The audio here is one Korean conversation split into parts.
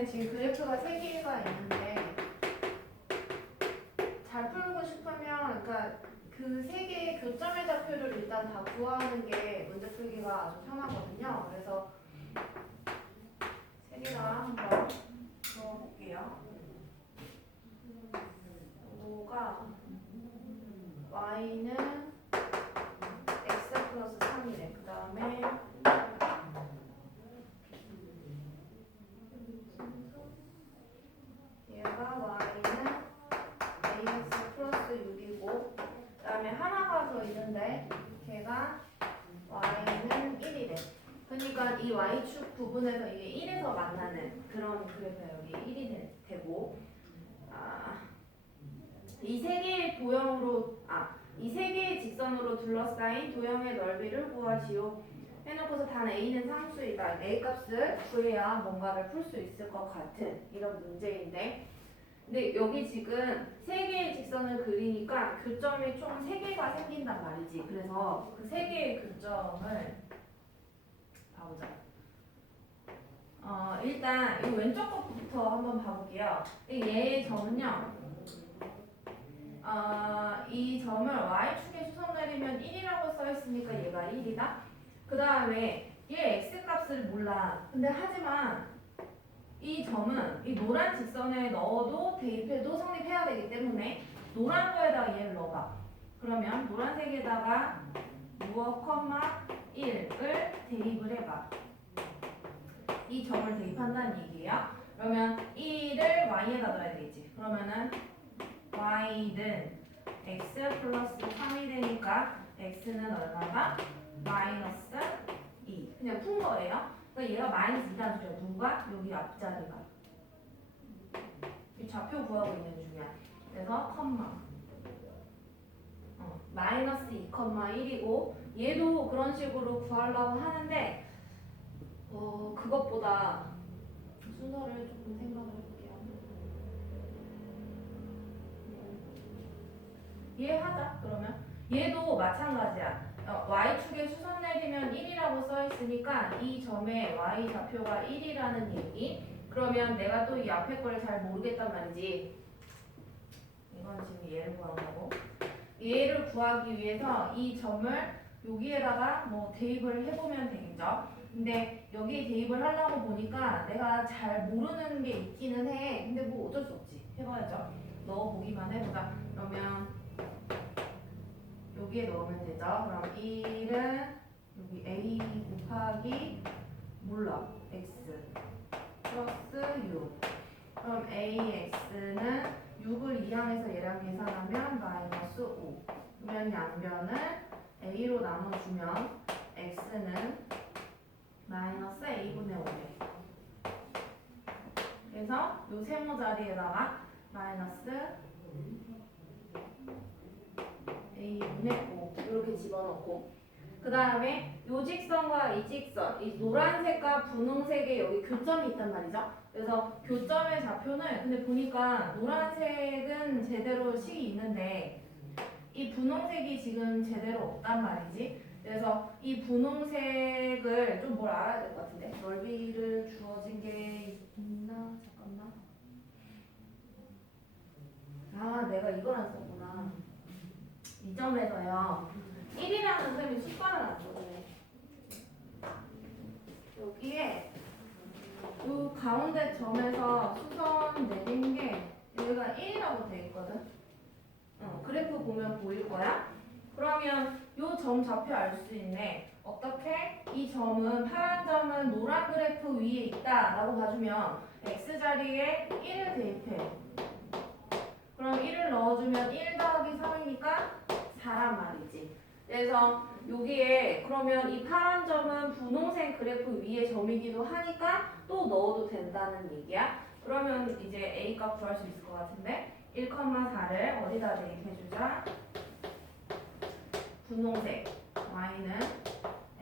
이번에는 지금 그래프가 3개가 있는데 잘 풀고 싶으면 그러니까 그 3개의 교점의 좌표를 일단 다 구하는 게 문제 풀기가 아주 편하거든요. 그래서 3개다 한번 풀어볼게요. 요거가 y는 x 플러스 3이래. 그 다음에 얘가 y는 ax 플러스 6이고 그 다음에 하나가 더 있는데 걔가 y는 1이래. 그러니까 이 y축 부분에서 이게 1에서 만나는 그런 그래프가 여기 1이 되고 이 세 개의 도형으로 이 세 개의 직선으로 둘러싸인 도형의 넓이를 구하시오. 해놓고서 단 a는 상수이다. a 값을 구해야 뭔가를 풀 수 있을 것 같은 이런 문제인데, 근데 여기 지금 세 개의 직선을 그리니까 교점이 총 3개가 생긴단 말이지. 그래서 그 3개의 교점을 봐보자. 일단 이 왼쪽 것부터 한번 봐볼게요. 얘의 점은요. 이 점을 y축에 수선 내리면 1이라고 써있으니까 얘가 1이다. 그 다음에 얘 x값을 몰라. 근데 하지만 이 점은 이 노란 직선에 넣어도 대입해도 성립해야 되기 때문에 노란 거에다가 얘를 넣어봐. 그러면 노란색에다가 무어, 1을 대입을 해봐. 이 점을 대입한다는 얘기예요. 그러면 1을 y에다 넣어야 되겠지. 그러면은 y는 x 플러스 3이 되니까 x는 얼마가? 마이너스 2. 그냥 푼 거예요. 그러니까 얘가 마이너스 2라는 소리야. 누가? 여기 앞자리가. 이 좌표 구하고 있는 중이야. 그래서 마이너스 2, 1이고 얘도 그런 식으로 구하려고 하는데 그것보다 순서를 조금 생각을 해볼게요. 얘 하자. 그러면 얘도 마찬가지야. y축에 수선 내리면 1이라고 써있으니까 이 점의 y 좌표가 1이라는 얘기. 그러면 내가 또 이 앞에 걸 잘 모르겠단 말이지. 이건 지금 얘를 구한 거고. 얘를 구하기 위해서 이 점을 여기에다가 뭐 대입을 해보면 되겠죠. 근데 여기 대입을 하려고 보니까 내가 잘 모르는 게 있기는 해. 근데 뭐 어쩔 수 없지. 해봐야죠. 넣어보기만 해보자. 그러면 여기에 넣으면 되죠. 그럼 1은 여기 a 곱하기 몰라. x 플러스 6. 그럼 ax는 6을 이항해서 얘랑 계산하면 마이너스 5. 그러면 양변을 a로 나눠주면 x는 마이너스 a분의 5래. 그래서 요 세모 자리에다가 마이너스 a분의 5 이렇게 집어넣고, 그 다음에 요 직선과 이 직선, 이 노란색과 분홍색에 여기 교점이 있단 말이죠. 그래서 교점의 좌표는 근데 보니까 노란색은 제대로 식이 있는데 이 분홍색이 지금 제대로 없단 말이지. 그래서 이 분홍색을 좀 뭘 알아야 될 것 같은데, 넓이를 주어진 게 있나? 잠깐만. 내가 이걸 안 썼구나. 이 점에서요 1이라는 셈이 숫자를 안 써네. 여기에 이 가운데 점에서 수선 내린 게 여기가 1이라고 돼 있거든. 그래프 보면 보일 거야. 그러면 이 점 좌표 알 수 있네. 어떻게? 이 점은 파란 점은 노란 그래프 위에 있다라고 봐주면 x 자리에 1을 대입해. 그럼 1을 넣어주면 1 더하기 3이니까 4란 말이지. 그래서 여기에 그러면 이 파란 점은 분홍색 그래프 위에 점이기도 하니까 또 넣어도 된다는 얘기야. 그러면 이제 a 값 구할 수 있을 것 같은데 1,4를 어디다 대입해주자. 분홍색 y는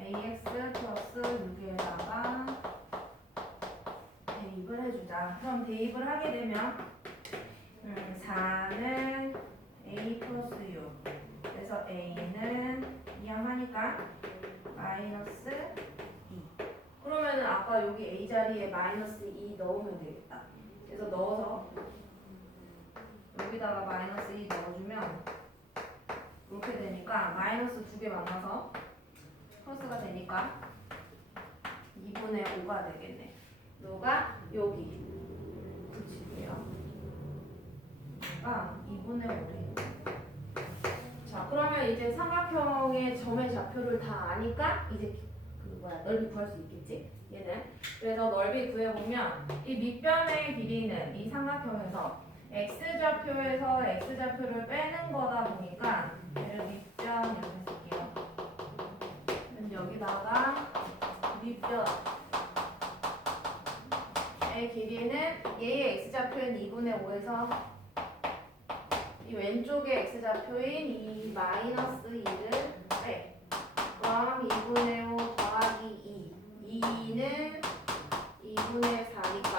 ax 플러스 6에다가 대입을 해주자. 그럼 대입을 하게 되면 4는 a 플러스 6. 그래서 a는 이항하니까 마이너스 2. 그러면은 아까 여기 A 자리에 마이너스 2 넣으면 되겠다. 그래서 넣어서 여기다가 마이너스 2 넣어주면 이렇게 되니까 마이너스 두 개 만나서 플러스가 되니까 2분의 5가 되겠네. 너가 여기 붙일게요. 그러니까 2분의 5래. 자, 그러면 이제 삼각형의 점의 좌표를 다 아니까 이제 넓이 구할 수 있겠지? 얘는. 그래서 넓이 구해보면 이 밑변의 길이는 이 삼각형에서 x좌표에서 x좌표를 빼는 거다 보니까 얘를 밑변 이렇게 쓸게요. 그럼 여기다가 밑변의 길이는 얘의 x좌표인 2분의 5에서 이 왼쪽의 x좌표인 이 마이너스 2를 빼. 그럼 2분의 5 더하기 2. 2는 2분의 4니까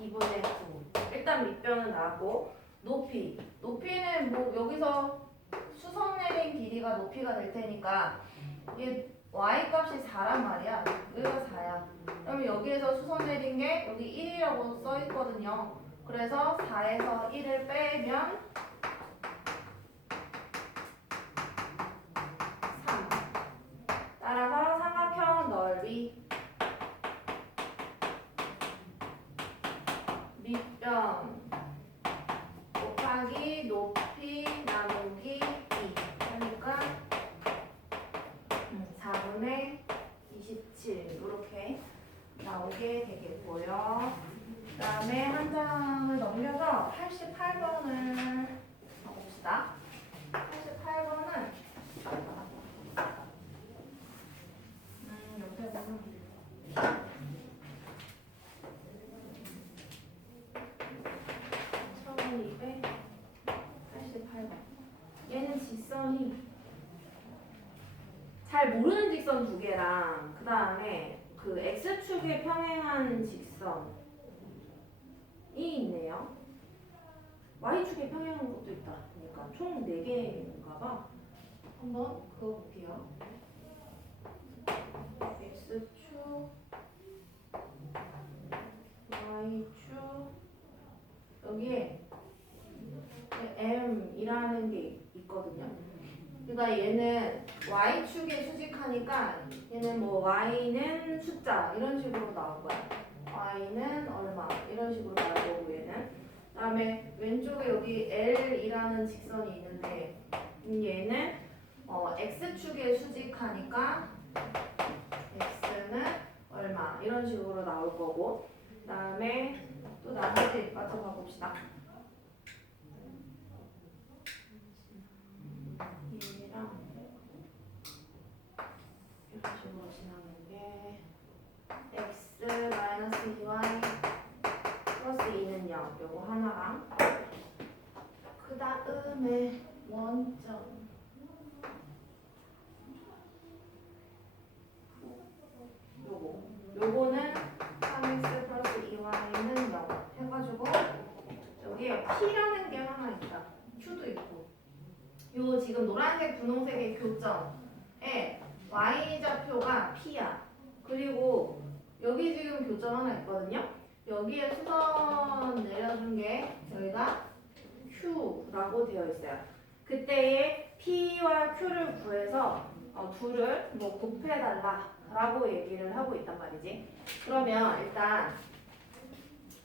2분의 9. 일단 밑변은 나왔고 높이는 뭐 여기서 수선 내린 길이가 높이가 될 테니까 이게 y 값이 4란 말이야. 여기가 4야. 그러면 여기에서 수선 내린 게 여기 1이라고 써 있거든요. 그래서 4에서 1을 빼면 3. 따라서 삼각형 넓이 밑변 곱하기 높이 나누기 2 그러니까 4분의 27 이렇게 나오게 되겠고요. 그 다음에 한 장을 넘겨서 88번을 가봅시다. 88번은 옆에 보면 1288번. 얘는 직선이 잘 모르는 직선 두 개랑 그 다음에 그 x축에 평행한 직선이 있네요. y축에 평행한 것도 있다. 그러니까 총 4개인가 봐. 한번 그어볼게요. x축, y축, 여기에 m이라는 게 있거든요. 그러니까 얘는 y축에 수직하니까 얘는 뭐 y는 숫자 이런 식으로 나올 거야. y는 얼마 이런 식으로 나올 거고 얘는. 그다음에 왼쪽에 여기 l이라는 직선이 있는데 얘는 x축에 수직하니까 x는 얼마 이런 식으로 나올 거고. 그다음에 또 나머지 맞춰봐 봅시다. 얘랑 이런 식으로 지나는 게 x 마이너스 2y 플러스 2는 0 요거 하나랑 그 다음에 원점 요거는 3x 플러스 2y는 0 해가지고 여기에 p라는 게 하나 있다. q도 있고 요 지금 노란색 분홍색의 교점에 y좌표가 p야. 그리고 여기 지금 교점 하나 있거든요. 여기에 수선 내려준 게 여기가 q라고 되어 있어요. 그때의 p와 q를 구해서 둘을 뭐 곱해달라라고 얘기를 하고 있단 말이지. 그러면 일단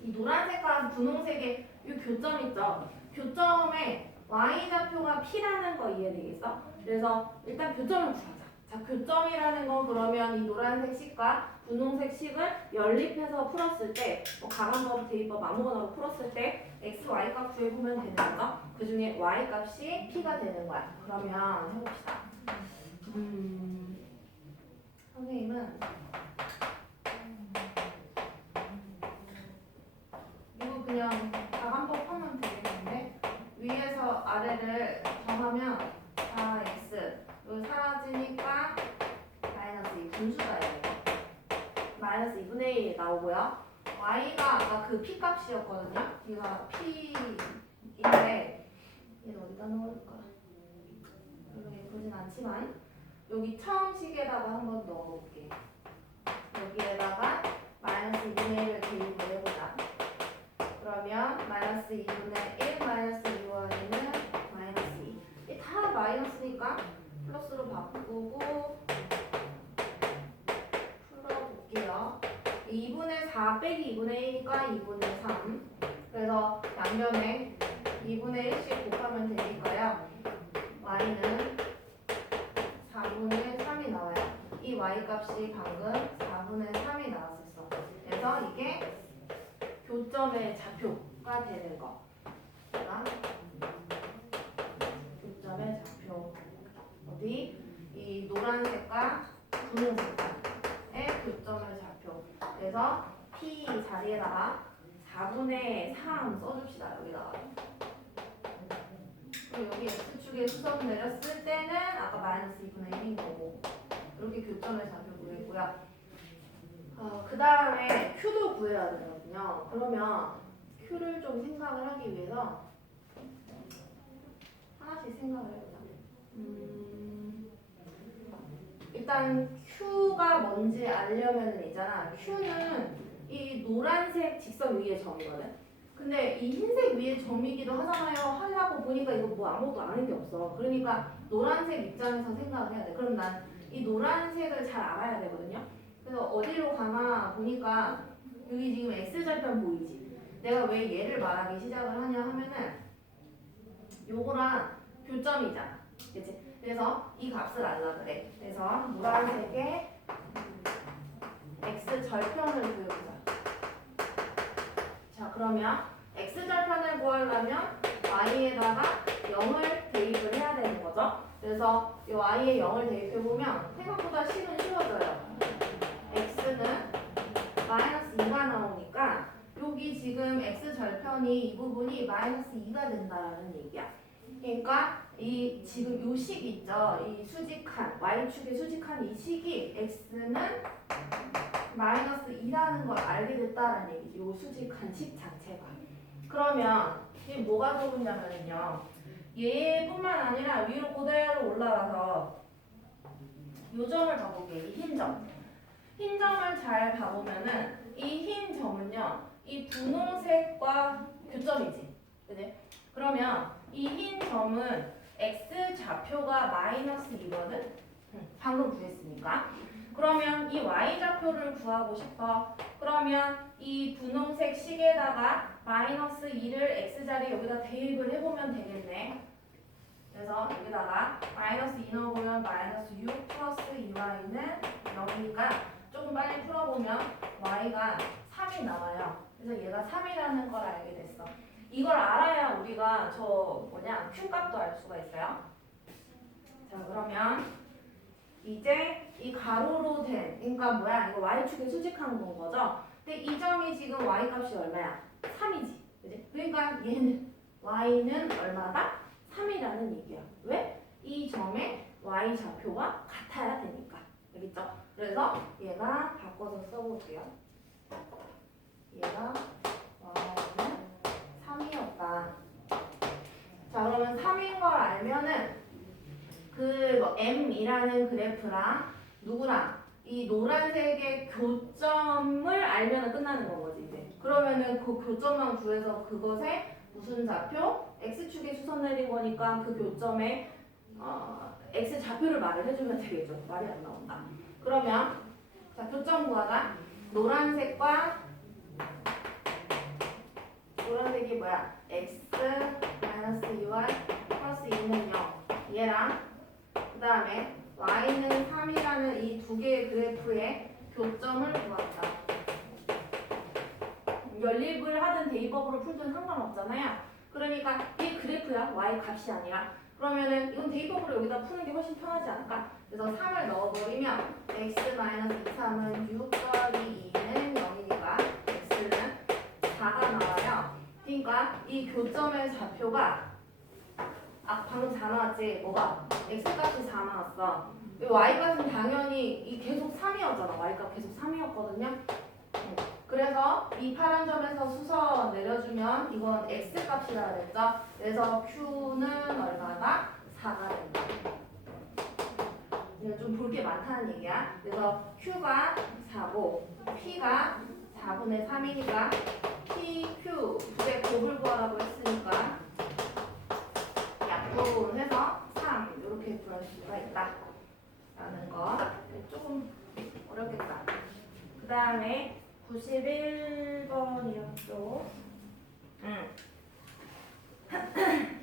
이 노란색과 분홍색의 이 교점 있죠. 교점에 y좌표가 p라는 거 이해되겠어? 그래서 일단 교점을 구하자. 자, 교점이라는 건 그러면 이 노란색 식과 분홍색 식을 연립해서 풀었을 때 가감법, 대입법 아무거나로 풀었을 때 x, y 값 구해보면 되는 거죠. 그 중에 y 값이 p가 되는 거야. 그러면 해봅시다. 선생님은 이거 그냥 가감법 하면 되겠는데 위에서 아래를 더하면 4x 이거 사라지니까 마이너스 2 분수가 돼요. 마이너스 2분의 1 나오고요. y가 아까 그 p 값이었거든요. 얘가 p인데 얘는 어디다 넣을까? 별로 예쁘진 않지만 여기 처음 식에다가 한번 넣어볼게. 여기에다가 마이너스 2분의 1을 대입을 해보자. 그러면 마이너스 2분의 1 마이너스 2y는 마이너스 2. 이게 다 마이너스니까 플러스로 바꾸고 풀어볼게요. 2분의 4 빼기 2분의 1이니까 2분의 3. 그래서 양변에 2분의 1씩 곱하면 되니까요. y는 4분의 3이 나와요. 이 y 값이 방금 4분의 3이 나왔었어. 그래서 이게 교점의 좌표가 되는 거. 자, 교점의 좌표. 어디? 이 노란색과 분홍색의 교점의 좌표. 그래서 P 자리에다가 4분의 3 써줍시다. 여기다가. 그리고 여기 X축에 수선 내렸을 때는 아까 마이너스 2분의 1인 거고. 이렇게 교점의 좌표 구했고요. 그 다음에 Q도 구해야 되거든요. 그러면 Q를 좀 생각을 하기 위해서 하나씩 생각을 해보자. 일단 Q가 뭔지 알려면 있잖아. Q는 이 노란색 직선 위의 점이거든. 근데 이 흰색 위의 점이기도 하잖아요. 하려고 보니까 이거 뭐 아무것도 아는 게 없어. 그러니까 노란색 입장에서 생각을 해야 돼. 그럼 난 이 노란색을 잘 알아야 되거든요. 그래서 어디로 가나 보니까 여기 지금 X절편 보이지? 내가 왜 얘를 말하기 시작을 하냐 하면은 요거랑 교점이잖아. 그치? 그래서 이 값을 알라 그래. 그래서 노란색의 X절편을 구해보자. 자, 그러면 X절편을 구하려면 Y에다가 0을 대입을 해야 되는 거죠. 그래서 이 Y에 0을 대입해보면 생각보다 식은 쉬워져요. X는 마이너스 2가 나오니까 여기 지금 X절편이 이 부분이 마이너스 2가 된다는 얘기야. 그러니까 이 지금 요 식 있죠? 이 수직한 Y축의 수직한 이 식이 X는 마이너스 2라는 걸 알게 됐다는 얘기지. 요 수직한 식 자체가. 그러면 이게 뭐가 좋으냐면요. 얘뿐만 아니라 위로 그대로 올라가서 요 점을 봐볼게. 이 흰 점. 흰 점을 잘 봐보면은 이 흰 점은요. 이 분홍색과 교점이지. 그지? 그러면 이 흰 점은 x 좌표가 마이너스 2거든. 방금 구했으니까. 그러면 이 y 좌표를 구하고 싶어. 그러면 이 분홍색 식에다가 마이너스 2를 x자리 여기다 대입을 해보면 되겠네. 그래서 여기다가 마이너스 2 넣어보면 마이너스 6 플러스 2y는 0이니까 조금 빨리 풀어보면 y가 3이 나와요. 그래서 얘가 3이라는 걸 알게 됐어. 이걸 알아야 우리가 Q 값도 알 수가 있어요. 자, 그러면 이제 이 가로로 된, 그러니까 뭐야? 이거 y축에 수직한 건 거죠? 근데 이 점이 지금 y 값이 얼마야? 3이지. 그지? 그러니까 얘는 y는 얼마다? 3이라는 얘기야. 왜? 이 점의 y 좌표가 같아야 되니까. 알겠죠? 그래서 얘가 바꿔서 써볼게요. 얘가 y는 3이었다. 자, 그러면 3인 걸 알면은 뭐 m이라는 그래프랑 누구랑 이 노란색의 교점을 알면은 끝나는 건 거지 이제. 그러면은 그 교점만 구해서 그것에 무슨 좌표? x축에 수선 내린 거니까 그 교점에 x 좌표를 말을 해주면 되겠죠. 말이 안 나온다. 그러면 자, 교점 구하자. 노란색과 노란색이 뭐야? x 마이너스 2y 플러스 2는 0. 얘랑 그 다음에 y는 3이라는 이 두 개의 그래프의 교점을 구한다. 연립을 하든 대입법으로 풀든 상관없잖아요. 그러니까 이 그래프야. y 값이 아니라. 그러면은 이건 대입법으로 여기다 푸는 게 훨씬 편하지 않을까? 그래서 3을 넣어버리면 x-3은 6 더하기 2는 0이니까 x는 4가 나와요. 그러니까 이 교점의 좌표가 방금 4 나왔지? 뭐가? x값이 4 나왔어. y값은 당연히 이 계속 3이었잖아. y값 계속 3이었거든요. 그래서 이 파란 점에서 수서 내려주면 이건 x값이라 그랬죠. 그래서 q는 얼마다? 4가 된다. 좀 볼 게 많다는 얘기야. 그래서 Q가 4고 P가 4분의 3이니까 P, Q 두 개 곱을 구하라고 했으니까 약분해서 3 이렇게 구할 수가 있다 라는 거. 조금 어렵겠다. 그 다음에 91번이었죠.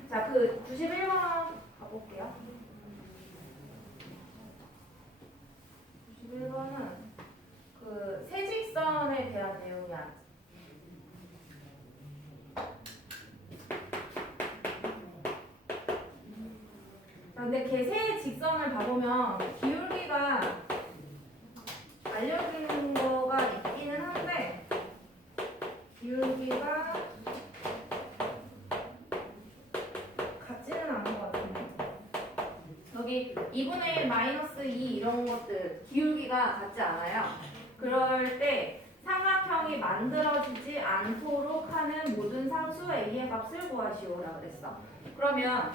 자, 그 91번 가볼게요. 91번은 그 세직선에 대한 내용이야. 근데 걔 직선을 봐보면 기울기가 알려주는 거가 있기는 한데 기울기가 같지는 않은 것 같은데 여기 2분의 1 마이너스 2 이런 것들 기울기가 같지 않아요. 그럴 때 삼각형이 만들어지지 않도록 하는 모든 상수 A의 값을 구하시오라 그랬어. 그러면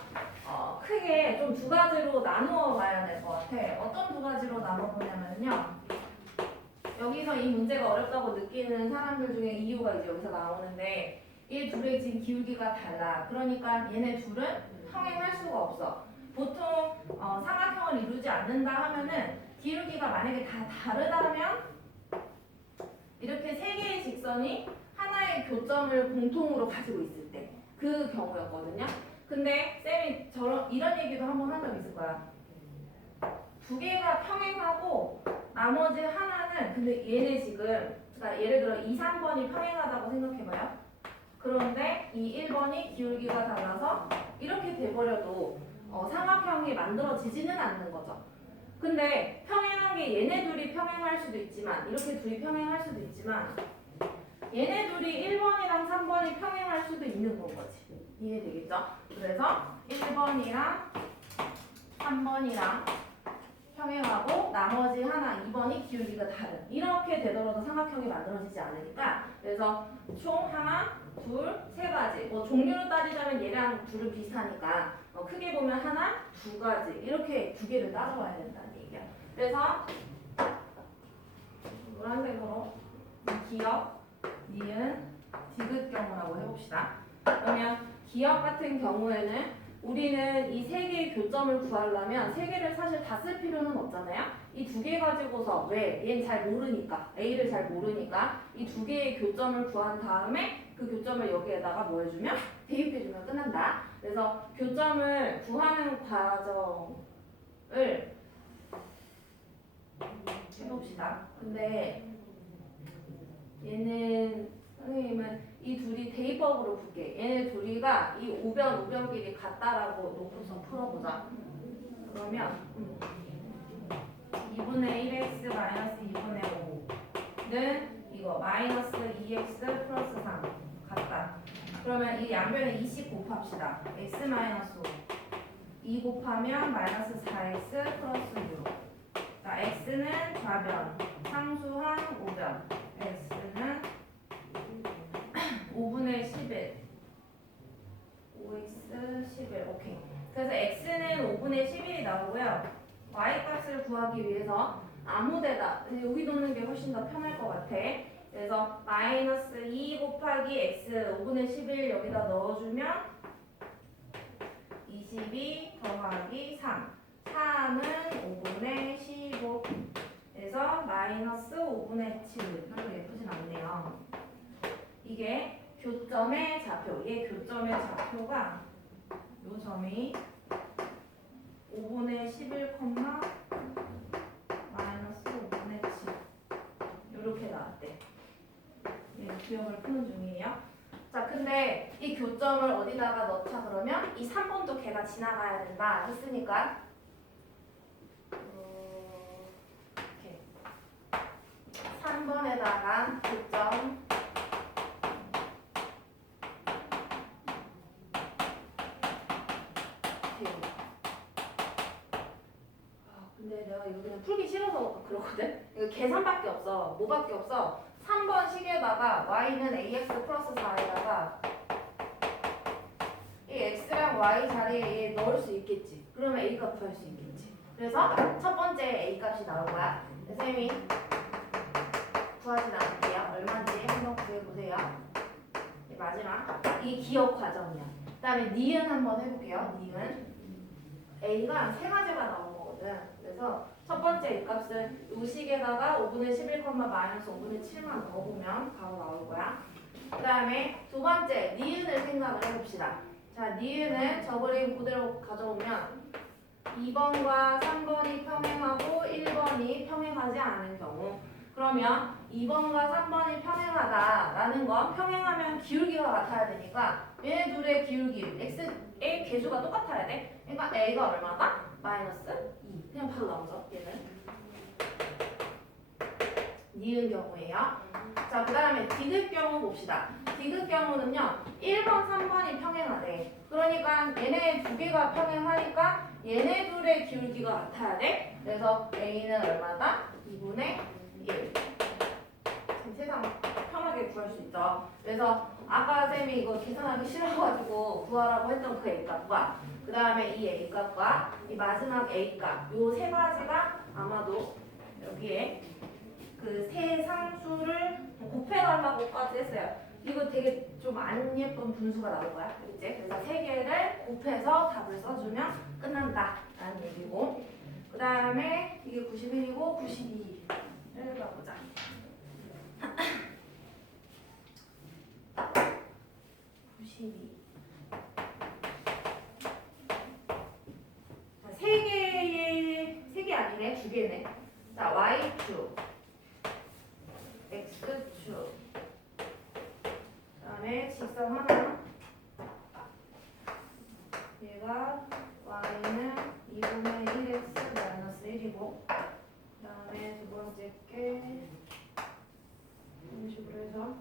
크게 좀 두 가지로 나누어 봐야 될 것 같아. 어떤 두 가지로 나눠 보냐면요. 여기서 이 문제가 어렵다고 느끼는 사람들 중에 이유가 이제 여기서 나오는데 이 둘의 지금 기울기가 달라. 그러니까 얘네 둘은 평행할 수가 없어. 보통 삼각형을 이루지 않는다 하면은 기울기가 만약에 다 다르다면 이렇게 세 개의 직선이 하나의 교점을 공통으로 가지고 있을 때 그 경우였거든요. 근데 쌤이 이런 얘기도 한번 한 적 있을 거야. 두 개가 평행하고 나머지 하나는 근데 얘네 지금 그러니까 예를 들어 2, 3번이 평행하다고 생각해봐요. 그런데 이 1번이 기울기가 달라서 이렇게 돼버려도 삼각형이 만들어지지는 않는 거죠. 근데 평행한 게 얘네 둘이 평행할 수도 있지만 이렇게 둘이 평행할 수도 있지만 얘네 둘이 1번이랑 3번이 평행할 수도 있는 건 거지. 이해되겠죠? 그래서 1번이랑 3번이랑 평행하고 나머지 하나 2번이 기울기가 다른 이렇게 되더라도 삼각형이 만들어지지 않으니까 그래서 총 하나, 둘, 세 가지 뭐 종류로 따지자면 얘랑 둘은 비슷하니까 크게 보면 하나, 두 가지 이렇게 두 개를 따져와야 된다는 얘기야. 그래서 노란색으로 기억, 니은, 디귿경우라고 해봅시다. 그러면 기억 같은 경우에는 우리는 이 세 개의 교점을 구하려면 세 개를 사실 다 쓸 필요는 없잖아요. 이 두 개 가지고서 왜? 얘는 잘 모르니까 A를 잘 모르니까 이 두 개의 교점을 구한 다음에 그 교점을 여기에다가 뭐 해주면? 대입해주면 끝난다. 그래서 교점을 구하는 과정을 해봅시다. 근데 얘는 선생님은 이 둘이 대입법으로 풀게. 얘네 둘이가 이 우변길이 같다라고 놓고서 풀어보자. 그러면 2분의 1x 마이너스 2분의 5는 이거 마이너스 2x 플러스 3 같다. 그러면 이 양변에 2씩 곱합시다. x 마이너스 5 2 곱하면 마이너스 4x 플러스 6. 자, x는 좌변, 상수항 우변. x는 5분의 11 5x 11 오케이. 그래서 x는 5분의 11이 나오고요. y 값을 구하기 위해서 아무데나 여기 놓는 게 훨씬 더 편할 것 같아. 그래서 마이너스 2 곱하기 x 5분의 11 여기다 넣어주면 22 더하기 3 3은 5분의 15 그래서 마이너스 5분의 7 별로 예쁘진 않네요. 이게 교점의 좌표. 얘 교점의 좌표가 요 점이 5분의 11, 마이너스 5분의 7 이렇게 나왔대. 예, 기억을 푸는 중이에요. 자, 근데 이 교점을 어디다가 넣자 그러면 이 3번도 걔가 지나가야 된다 했으니까 이렇게 3번에다가 교점 근데 내가 이거 그냥 풀기 싫어서 그렇거든? 이거 계산밖에 없어. 뭐밖에 없어. 3번 식에다가 y는 ax 플러스 4에다가 이 x랑 y 자리에 넣을 수 있겠지. 그러면 a 값 구할 수 있겠지. 그래서 첫 번째 A 값이 나올 거야. 선생님이 구하진 않을게요. 얼마인지 한번 구해보세요. 네, 마지막 이게 기억 과정이야. 그 다음에 니은 한번 해볼게요. 니은 A가 세 가지가 나온 거거든. 그래서 첫 번째 A 값은 요 식에다가 5분의 11, 마이너스 5분의 7만 넣어보면 바로 나올 거야. 그 다음에 두 번째 니은을 생각을 해봅시다. 자, 니은은 저 그림 그대로 가져오면 2번과 3번이 평행하고 1번이 평행하지 않은 경우, 그러면 2번과 3번이 평행하다라는 건 평행하면 기울기가 같아야 되니까 얘네 둘의 기울기 x의 개수가 똑같아야 돼. 그러니까 a가 얼마다? 마이너스 2. 그냥 바로 나오죠. 얘는 니은 경우예요. 자, 그 다음에 디귿 경우 봅시다. 디귿 경우는요 1번, 3번이 평행하대. 그러니까 얘네 두 개가 평행하니까 얘네 둘의 기울기가 같아야 돼. 그래서 A는 얼마다? 2분의 1. 세상 편하게 구할 수 있죠. 그래서 아까 쌤이 이거 계산하기 싫어가지고 구하라고 했던 그 A값과 그 다음에 이 A값과 이 마지막 A값 요 세 가지가 아마도 여기에 그 세 상수를 곱해달라고까지 했어요. 이거 되게 좀 안 예쁜 분수가 나올 거야. 그치? 그래서 세 개를 곱해서 답을 써주면 끝난다 라는 얘기고, 그 다음에 이게 91이고 92를 가보자. 자, 세 개 아니네, 두 개네. 자, y축, x축, 그다음에 직선 하나. 얘가 y는 2분의 1x 마이너스 1이고, 그다음에 두 번째 게 이런 식으로 해서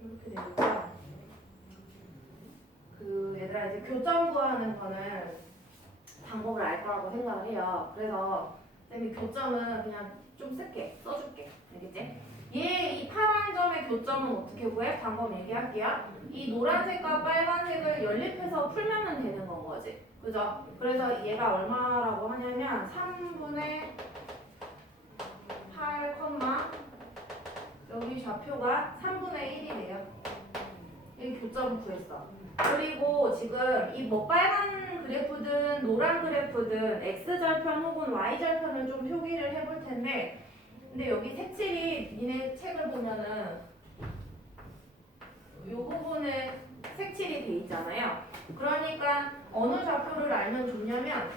이렇게 되니까 그 얘들아 이제 교점 구하는 거는 방법을 알 거라고 생각을 해요. 그래서 쌤이 교점은 그냥 좀 써줄게. 알겠지? 이 파란 점의 교점은 어떻게 구해? 방법 얘기할게요. 이 노란색과 빨간색을 연립해서 풀면 되는 건 거지. 그죠? 그래서 얘가 얼마라고 하냐면 3분의 8, 여기 좌표가 3분의 1이래요. 이 교점을 구했어. 그리고 지금 이 뭐 빨간 그래프든 노란 그래프든 x절편 혹은 y절편을 좀 표기를 해볼 텐데, 근데 여기 색칠이 니네 책을 보면은 이 부분에 색칠이 돼 있잖아요. 그러니까 어느 좌표를 알면 좋냐면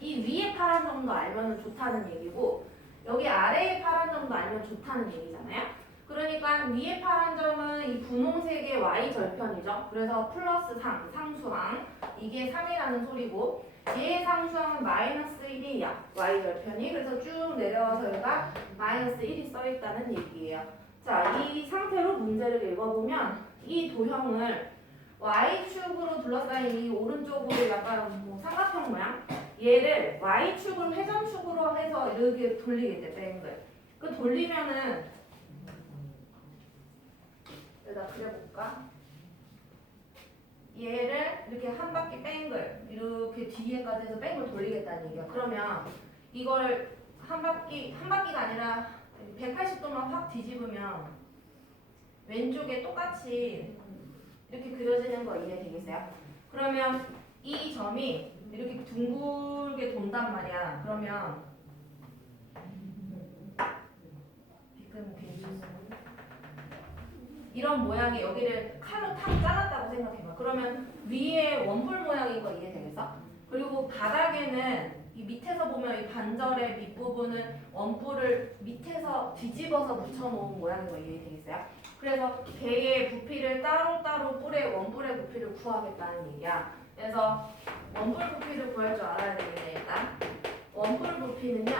이 위에 파란 점도 알면 좋다는 얘기고 여기 아래에 파란 점도 알면 좋다는 얘기잖아요. 그러니까 위에 파란 점은 이 분홍색의 y절편이죠. 그래서 플러스 상수항 이게 3이라는 소리고, 얘의 상수항은 마이너스 1이야. y절편이. 그래서 쭉 내려와서 얘가 마이너스 1이 써있다는 얘기예요. 자, 이 상태로 문제를 읽어보면 이 도형을 y축으로 둘러싸인 이 오른쪽으로 약간 뭐 삼각형 모양, 얘를 y축을 회전축으로 해서 이렇게 돌리게 돼. 뱅글. 그 돌리면은 여기다 그려볼까? 얘를 이렇게 한 바퀴 뱅글, 이렇게 뒤에까지 해서 뱅글 돌리겠다는 얘기야. 그러면 이걸 한 바퀴가 아니라 180도만 확 뒤집으면 왼쪽에 똑같이 이렇게 그려지는 거 이해되겠어요? 그러면 이 점이 이렇게 둥글게 돈단 말이야. 그러면 이런 모양이 여기를 칼로 탁 잘랐다고 생각해봐. 그러면 위에 원뿔 모양인 거 이해되겠어? 그리고 바닥에는 이 밑에서 보면 이 반절의 밑부분은 원뿔을 밑에서 뒤집어서 붙여놓은 모양인 거 이해되겠어요? 그래서 배의 부피를 따로따로 원뿔의 부피를 구하겠다는 얘기야. 그래서 원뿔 부피를 구할 줄 알아야 되겠네. 일단 원뿔 부피는요,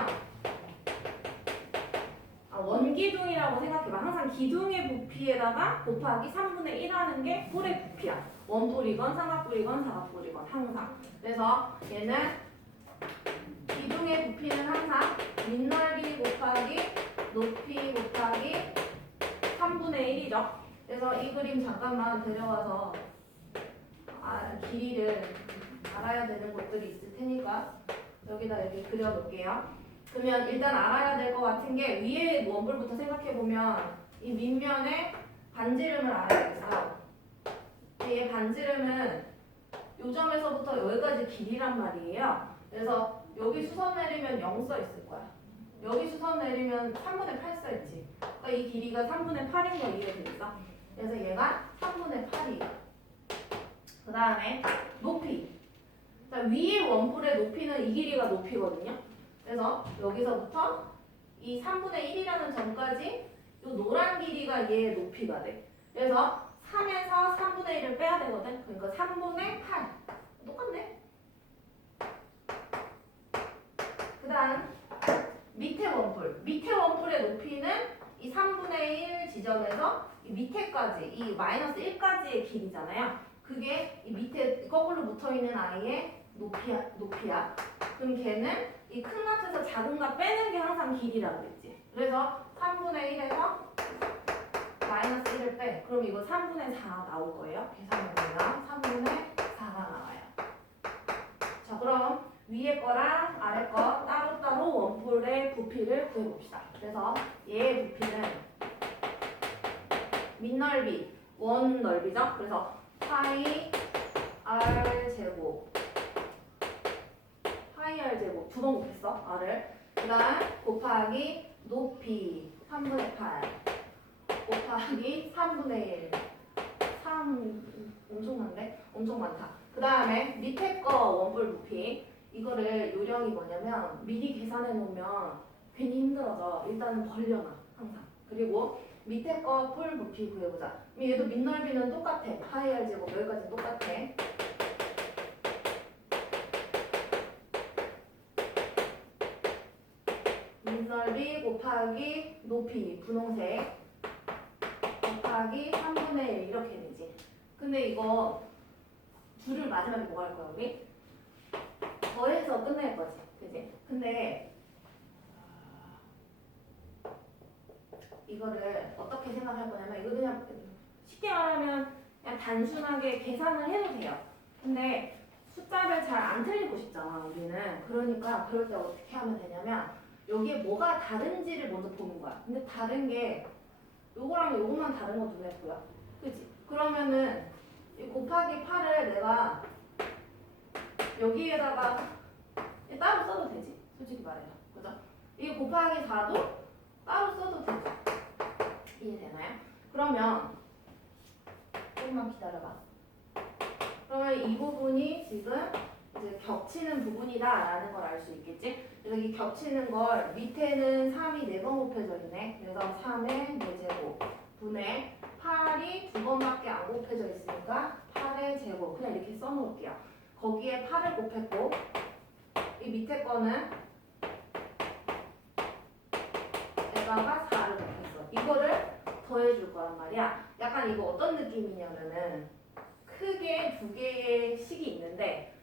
원기둥이라고 생각해봐. 항상 기둥의 부피에다가 곱하기 3분의 1 하는 게 뿔의 부피야. 원뿔이건 삼각뿔이건 사각뿔이건 항상. 그래서 얘는 기둥의 부피는 항상 밑넓이 곱하기 높이 곱하기 3분의 1이죠. 그래서 이 그림 잠깐만 데려와서 길이를 알아야 되는 것들이 있을 테니까 여기다 이렇게 그려놓을게요. 그러면 일단 알아야 될 것 같은 게 위에 원뿔부터 생각해보면 이 밑면에 반지름을 알아야겠어요. 이 반지름은 요 점에서부터 여기까지 길이란 말이에요. 그래서 여기 수선 내리면 0 써 있을 거야. 여기 수선 내리면 3분의 8 써 있지. 그러니까 이 길이가 3분의 8인 거 이해되겠어? 그래서 얘가 3분의 8이에요. 그 다음에 높이. 자, 위에 원뿔의 높이는 이 길이가 높이거든요. 그래서 여기서부터 이 3분의 1이라는 점까지 이 노란 길이가 얘의 높이가 돼. 그래서 3에서 3분의 1을 빼야 되거든. 그러니까 3분의 8. 똑같네. 그 다음 밑에 원뿔. 밑에 원뿔의 높이는 이 3분의 1 지점에서 이 밑에까지, 이 마이너스 1까지의 길이잖아요. 그게 이 밑에 거꾸로 붙어있는 아이의 높이야. 그럼 걔는 이 큰 값에서 작은 값 빼는 게 항상 길이라고 그랬지. 그래서 3분의 1에서 마이너스 1을 빼. 그럼 이거 3분의 4 나올 거예요. 계산해보면 3분의 4가 나와요. 자, 그럼 위에 거랑 아래 거 따로따로 원뿔의 부피를 구해봅시다. 그래서 얘의 부피는 밑넓이, 원 넓이죠. 그래서 파이 r 제곱, 파이 r 제곱 두 번 곱했어. r을. 그 다음 곱하기 높이 3분의 8 곱하기 3분의 1 3 엄청 많네? 엄청 많다. 그 다음에 밑에 거 원뿔 부피 이거를 요령이 뭐냐면 미리 계산해 놓으면 괜히 힘들어져. 일단은 벌려놔 항상. 그리고 밑에 거 뿔 부피 구해보자. 그럼 얘도 밑넓이는 똑같아. 파이 r 제곱 여기까지 똑같아. 밑넓이 곱하기 높이 분홍색 곱하기 3분의 1 이렇게 되지. 근데 이거 둘을 마지막에 뭐 할 거야 우리? 더해서 끝낼 거지. 그지? 근데 이거를 어떻게 생각할 거냐면 이거 그냥 쉽게 말하면 그냥 단순하게 계산을 해도 돼요. 근데 숫자를 잘 안 틀리고 싶잖아 우리는. 그러니까 그럴 때 어떻게 하면 되냐면 여기에 뭐가 다른지를 먼저 보는 거야. 근데 다른 게 요거랑 요거만 다른 거 눈에 보여. 그치? 그러면은 이 곱하기 8을 내가 여기에다가 따로 써도 되지. 솔직히 말해서. 그죠? 이 곱하기 4도 따로 써도 되죠. 이해되나요? 그러면 조금만 기다려봐. 그러면 이 부분이 지금 이제 겹치는 부분이다라는 걸 알 수 있겠지? 그래서 이 겹치는 걸 밑에는 3이 4번 곱해져 있네. 그래서 3의 4제곱 분의 8이 2번밖에 안 곱해져 있으니까 8의 제곱 그냥 이렇게 써놓을게요. 거기에 8을 곱했고 이 밑에 거는 에다가 4를 곱했어. 이거를 더해줄 거란 말이야. 약간 이거 어떤 느낌이냐면은 크게 두 개의 식이 있는데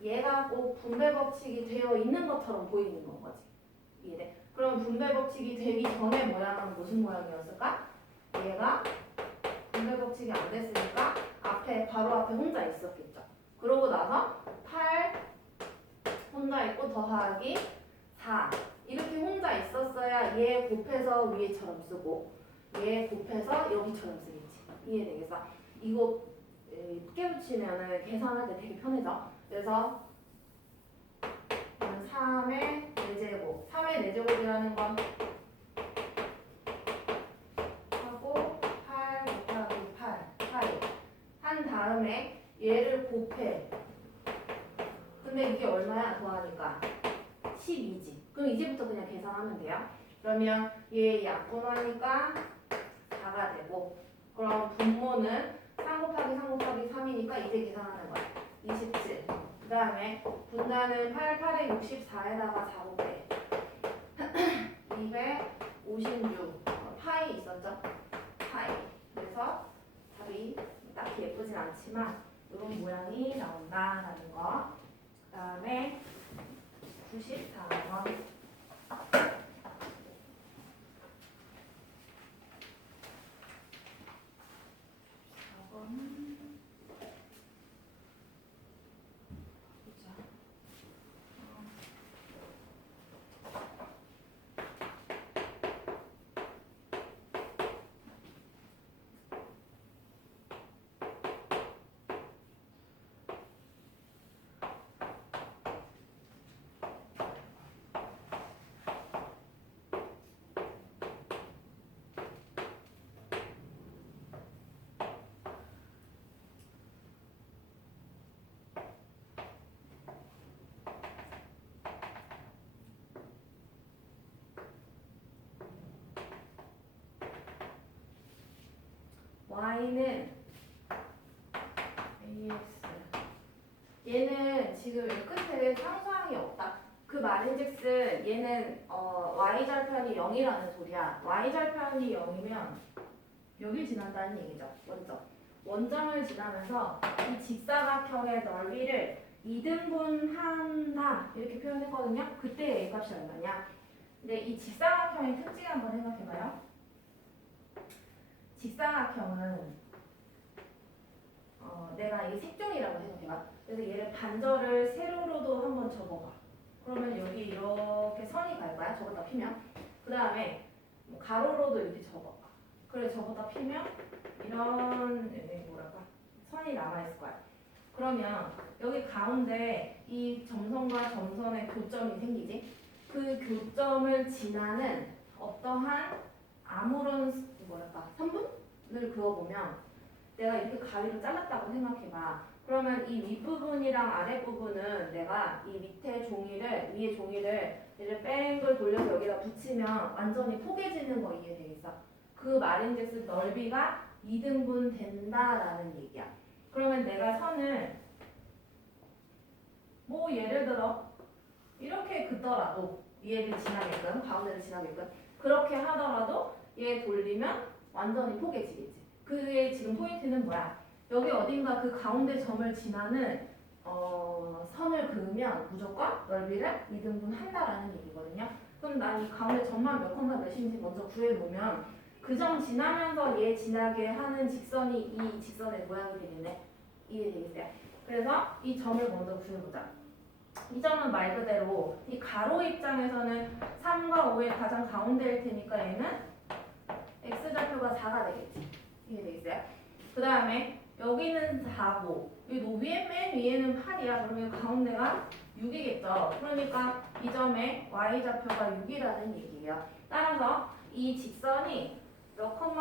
얘가 꼭 분배 법칙이 되어 있는 것처럼 보이는 건 거지. 이해돼? 그럼 분배 법칙이 되기 전에 모양은 무슨 모양이었을까? 얘가 분배 법칙이 안 됐으니까 앞에 바로 앞에 혼자 있었겠죠. 그러고 나서 8 혼자 있고 더하기 4 이렇게 혼자 있었어야 얘 곱해서 위에처럼 쓰고 얘 곱해서 여기처럼 쓰겠지. 이해되겠어? 이거 깨붙이면은 계산할 때 되게 편해져. 그래서 3의 4제곱 3의 4제곱이라는 건 하고 8 곱하기 8 한 다음에 얘를 곱해. 근데 이게 얼마야? 더하니까 12지. 그럼 이제부터 그냥 계산하면 돼요. 그러면 얘 약분하니까 4가 되고 그럼 분모는 3 곱하기 3 곱하기 3이니까 이제 계산하는 거야. 27. 그 다음에 분단은 8, 8에 64에다가 4 곱해. 256. 파이 있었죠? 파이. 그래서 답이 딱히 예쁘진 않지만 이런 모양이 나온다라는 거. 그 다음에 94번. y는 ax 얘는 지금 이 끝에 상수항이 없다. 그 말인즉슨 얘는 y절편이 0이라는 소리야. y절편이 0이면 여기 지난다는 얘기죠. 먼저 원점을 지나면서 이 직사각형의 넓이를 2등분한다 이렇게 표현했거든요. 그때 a 값이 얼마냐? 근데 이 직사각형의 특징 한번 생각해봐요. 직사각형은 내가 이 색종이라고 생각해봐. 그래서 얘를 반절을 세로로도 한번 접어봐. 그러면 여기 이렇게 선이 갈 거야. 저거다 피면. 그 다음에 가로로도 이렇게 접어봐. 그래 저거다 피면 이런 뭐랄까 선이 남아있을 거야. 그러면 여기 가운데 이 점선과 점선의 교점이 생기지. 그 교점을 지나는 어떠한 아무런 뭐랄까 선분을 그어보면 내가 이렇게 가위로 잘랐다고 생각해봐. 그러면 이 윗부분이랑 아랫부분은 내가 이 밑에 종이를 위에 종이를 얘를 뺑글 돌려서 여기다 붙이면 완전히 포개지는 거 이해되겠어? 그 말인즉슨 넓이가 2등분 된다라는 얘기야. 그러면 내가 선을 뭐 예를 들어 이렇게 긋더라도 얘를 지나게끔 가운데를 지나게끔 그렇게 하더라도 얘 돌리면 완전히 포개지겠지. 그의 지금 포인트는 뭐야? 여기 어딘가 그 가운데 점을 지나는 선을 그으면 무조건 넓이를 2등분 한다라는 얘기거든요. 그럼 난 이 가운데 점만 몇 컴마 몇인지 먼저 구해놓으면 그 점 지나면서 얘 지나게 하는 직선이 이 직선의 모양이 되겠네. 이해되겠어요? 그래서 이 점을 먼저 구해보자. 이 점은 말 그대로 이 가로 입장에서는 3과 5의 가장 가운데일 테니까 얘는 x좌표가 4가 되겠지. 이해되겠어요? 그 다음에 여기는 4고 이 위에 맨 위에는 8이야. 그러면 가운데가 6이겠죠. 그러니까 이 점의 y좌표가 6이라는 얘기예요. 따라서 이 직선이 몇 컴마